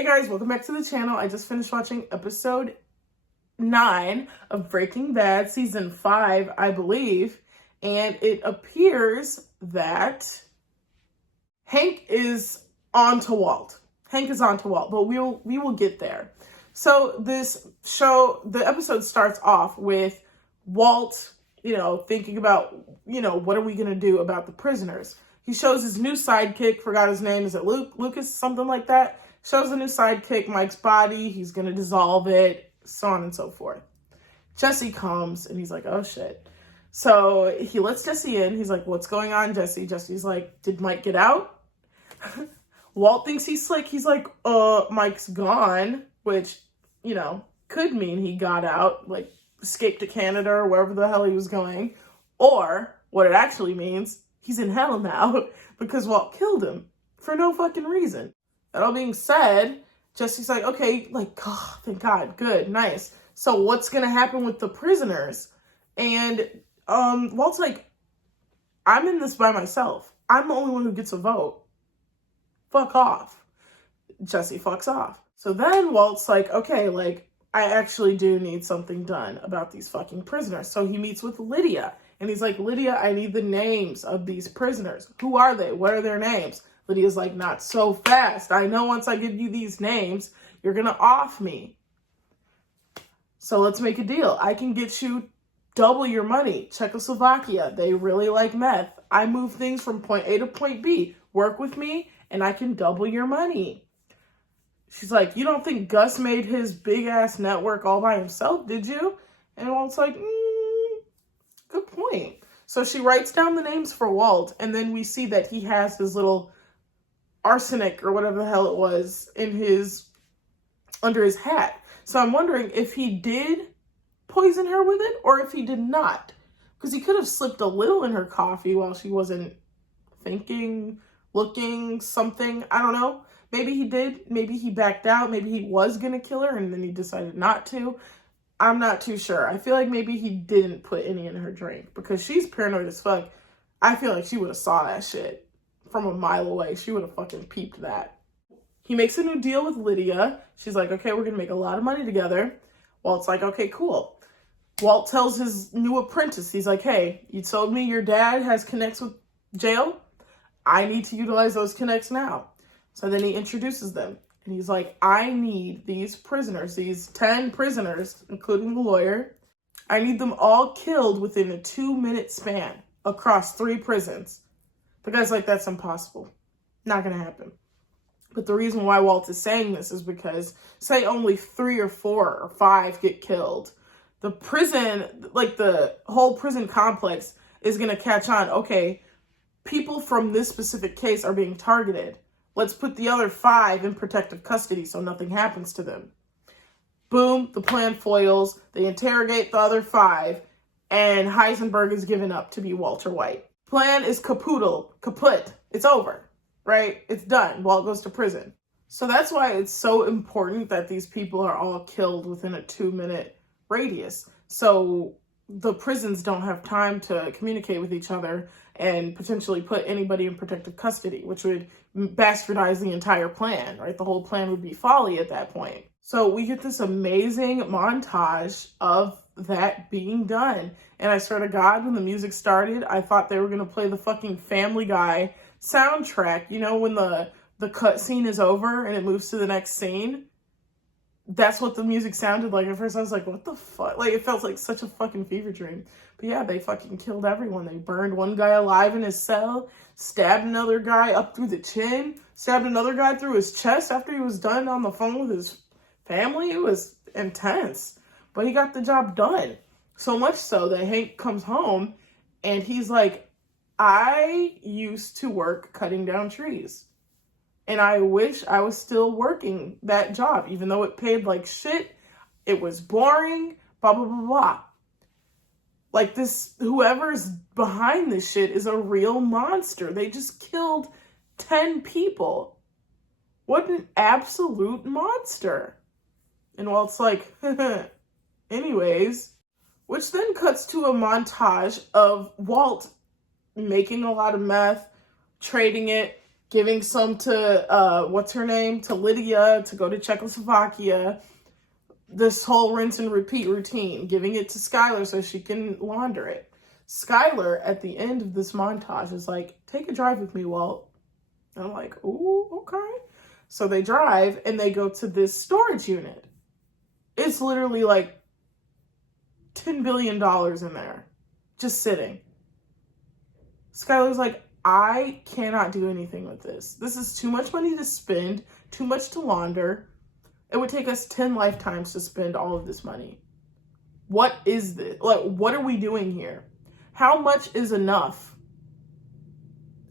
Hey guys, welcome back to the channel. I just finished watching episode 9 of Breaking Bad, season 5, I believe, and it appears that Hank is on to Walt. But we will get there. So this show, the episode starts off with Walt, thinking about, what are we going to do about the prisoners? He shows his new sidekick, forgot his name, is it Lucas, something like that? Shows a new sidekick, Mike's body, he's going to dissolve it, so on and so forth. Jesse comes, and he's like, oh shit. So he lets Jesse in, he's like, what's going on, Jesse? Jesse's like, did Mike get out? Walt thinks he's slick, he's like, Mike's gone, which, could mean he got out, like, escaped to Canada or wherever the hell he was going. Or, what it actually means, he's in hell now, because Walt killed him, for no fucking reason. That all being said, Jesse's like, okay, oh, thank God, good, nice. So what's going to happen with the prisoners? And Walt's like, I'm in this by myself. I'm the only one who gets a vote. Fuck off. Jesse fucks off. So then Walt's like, okay, I actually do need something done about these fucking prisoners. So he meets with Lydia. And he's like, Lydia, I need the names of these prisoners. Who are they? What are their names? Lydia's like, not so fast. I know once I give you these names, you're going to off me. So let's make a deal. I can get you double your money. Czechoslovakia, they really like meth. I move things from point A to point B. Work with me and I can double your money. She's like, you don't think Gus made his big ass network all by himself, did you? And Walt's like, good point. So she writes down the names for Walt, and then we see that he has his little arsenic or whatever the hell it was under his hat. So I'm wondering if he did poison her with it or if he did not. Because he could have slipped a little in her coffee while she wasn't thinking, looking, something. I don't know. Maybe he did. Maybe he backed out. Maybe he was going to kill her and then he decided not to. I'm not too sure. I feel like maybe he didn't put any in her drink because she's paranoid as fuck. I feel like she would have saw that shit from a mile away. She would have fucking peeped that. He makes a new deal with Lydia. She's like, okay, we're going to make a lot of money together. Walt's like, okay, cool. Walt tells his new apprentice, he's like, hey, you told me your dad has connects with jail. I need to utilize those connects now. So then he introduces them. And he's like, I need these prisoners, these 10 prisoners, including the lawyer. I need them all killed within a 2-minute span across 3 prisons. The guy's like, that's impossible. Not going to happen. But the reason why Walt is saying this is because, say only 3 or 4 or 5 get killed, the prison, the whole prison complex is going to catch on. Okay, people from this specific case are being targeted. Let's put the other 5 in protective custody so nothing happens to them. Boom, the plan foils. They interrogate the other 5, and Heisenberg is given up to be Walter White. Plan is kaput. It's over, right? It's done. Walt goes to prison. So that's why it's so important that these people are all killed within a 2-minute radius. So the prisons don't have time to communicate with each other and potentially put anybody in protective custody, which would bastardize the entire plan, right? The whole plan would be folly at that point. So we get this amazing montage of that being done. And I swear to God, when the music started, I thought they were going to play the fucking Family Guy soundtrack. When the cut scene is over and it moves to the next scene, that's what the music sounded like. At first I was like, what the fuck? It felt like such a fucking fever dream. But yeah, they fucking killed everyone. They burned one guy alive in his cell, stabbed another guy up through the chin, stabbed another guy through his chest after he was done on the phone with his family. It was intense. But he got the job done. So much so that Hank comes home and he's like, I used to work cutting down trees. And I wish I was still working that job, even though it paid like shit. It was boring, blah, blah, blah, blah. Whoever's behind this shit is a real monster. They just killed 10 people. What an absolute monster. And Walt's like, anyways, which then cuts to a montage of Walt making a lot of meth, trading it, giving some to, what's her name? To Lydia to go to Czechoslovakia. This whole rinse and repeat routine, giving it to Skyler so she can launder it. Skyler, at the end of this montage, is like, take a drive with me, Walt. And I'm like, ooh, okay. So they drive and they go to this storage unit. It's literally like $10 billion in there, just sitting. Skyler's like, I cannot do anything with this. This is too much money to spend, too much to launder. It would take us 10 lifetimes to spend all of this money. What is this? Like, what are we doing here? How much is enough?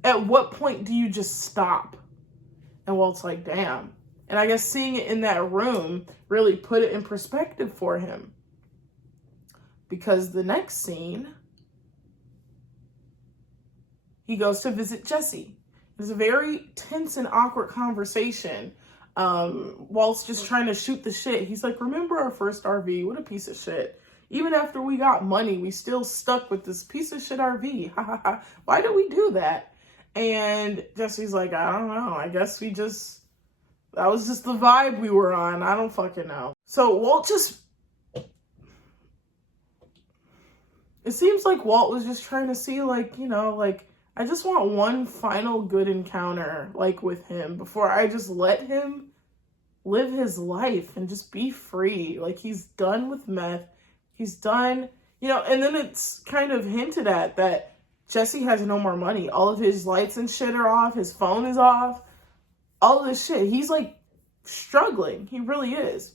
At what point do you just stop? And Walt's like, damn. And I guess seeing it in that room really put it in perspective for him. Because the next scene, he goes to visit Jesse. It's a very tense and awkward conversation. Walt's just trying to shoot the shit. He's like, remember our first RV? What a piece of shit. Even after we got money, we still stuck with this piece of shit RV. Why did we do that? And Jesse's like, I don't know. I guess that was just the vibe we were on. I don't fucking know. So Walt it seems like Walt was just trying to see, like, you know, like, I just want one final good encounter, like, with him before I just let him live his life and just be free. Like, he's done with meth. He's done, you know, and then it's kind of hinted at that Jesse has no more money. All of his lights and shit are off. His phone is off. All of this shit. He's, like, struggling. He really is.